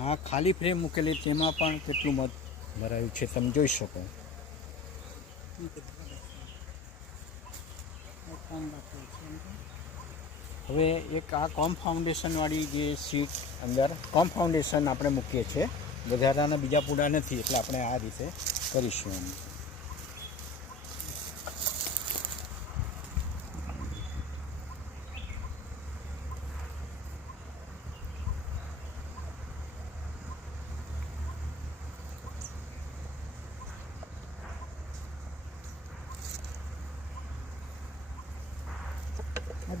આ ખાલી ફ્રેમ મૂકેલી તેમાં પણ કેટલું મધ ભરાયું છે તમે જોઈ શકો. હવે એક આ કોમ ફાઉન્ડેશનવાળી જે શીટ અંદર કોમ ફાઉન્ડેશન આપણે મૂકીએ છીએ. વધારાના બીજા પૂડા નથી એટલે આપણે આ રીતે કરીશું એમ.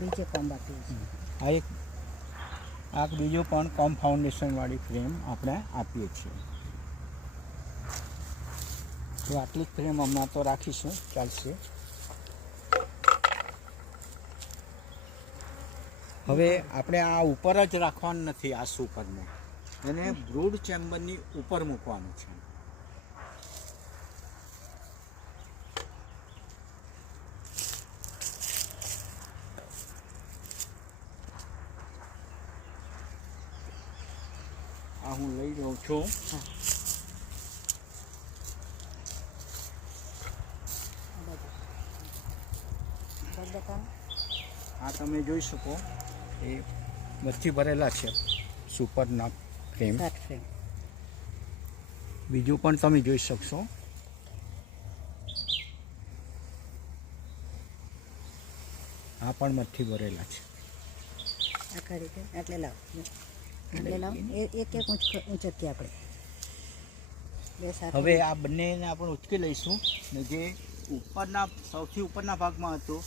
બીજે કોમ બાકી છે. આ બીજો પણ કોમ ફાઉન્ડેશનવાળી ફ્રેમ આપણે આપીએ છીએ. તો આટલી જ ફ્રેમ હમણાં તો રાખીશું, ચાલશે. હવે આપણે આ ઉપર જ રાખવાનું નથી. આ સુપરને એને બ્રૂડ ચેમ્બરની ઉપર મૂકવાનું છે. આ હું લઈ લઉં છું. આ તમે જોઈ શકો એ મચ્છી ભરેલા છે સુપરના ફ્રેમ. બીજું પણ તમે જોઈ શકશો. આ પણ મચ્છી ભરેલા છે. આખા રીતે એટલે લાવ એક ઊંચકીએ આપણે. હવે આ બંનેને આપણે ઉચકી લઈશું ને જે ઉપરના સૌથી ઉપરના ભાગમાં હતું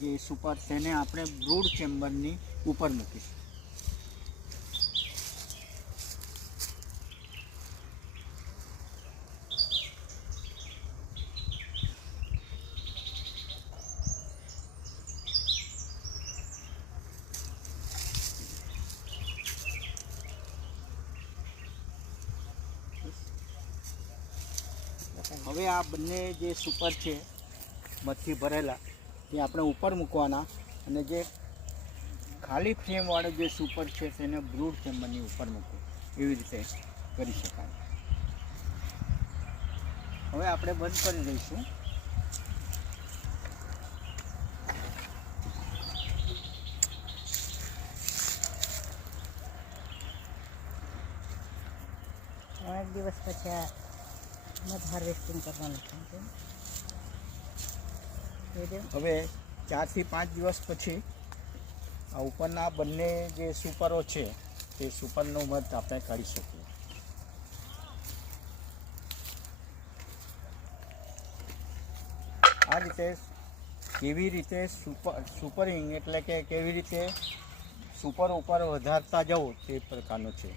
જે સુપર તેને આપણે બ્રૂડ ચેમ્બરની ઉપર મૂકીશું. હવે આ બંને જે સુપર છે મધથી ભરેલા તે આપણે ઉપર મૂકવાના અને જે ખાલી ફ્રેમવાળો જે સુપર છે તેને બ્રૂડ ચેમ્બરની ઉપર મૂકવું. એવી રીતે કરી શકાય. હવે આપણે બંધ કરી દઈશું. એક દિવસ પછી આ મધ હાર્વેસ્ટિંગ કરવાનું છે. હવે 4 થી 5 દિવસ પછી આ ઉપરના બંને જે સુપરો છે તે સુપરનો મધ આપણે કાઢી શકીએ. આ રીતે કેવી રીતે સુપરિંગ એટલે કે કેવી રીતે સુપર ઉપર વધારતા જવું તે પ્રકારનું છે.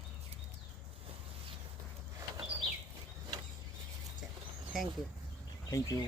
Thank you. Thank you.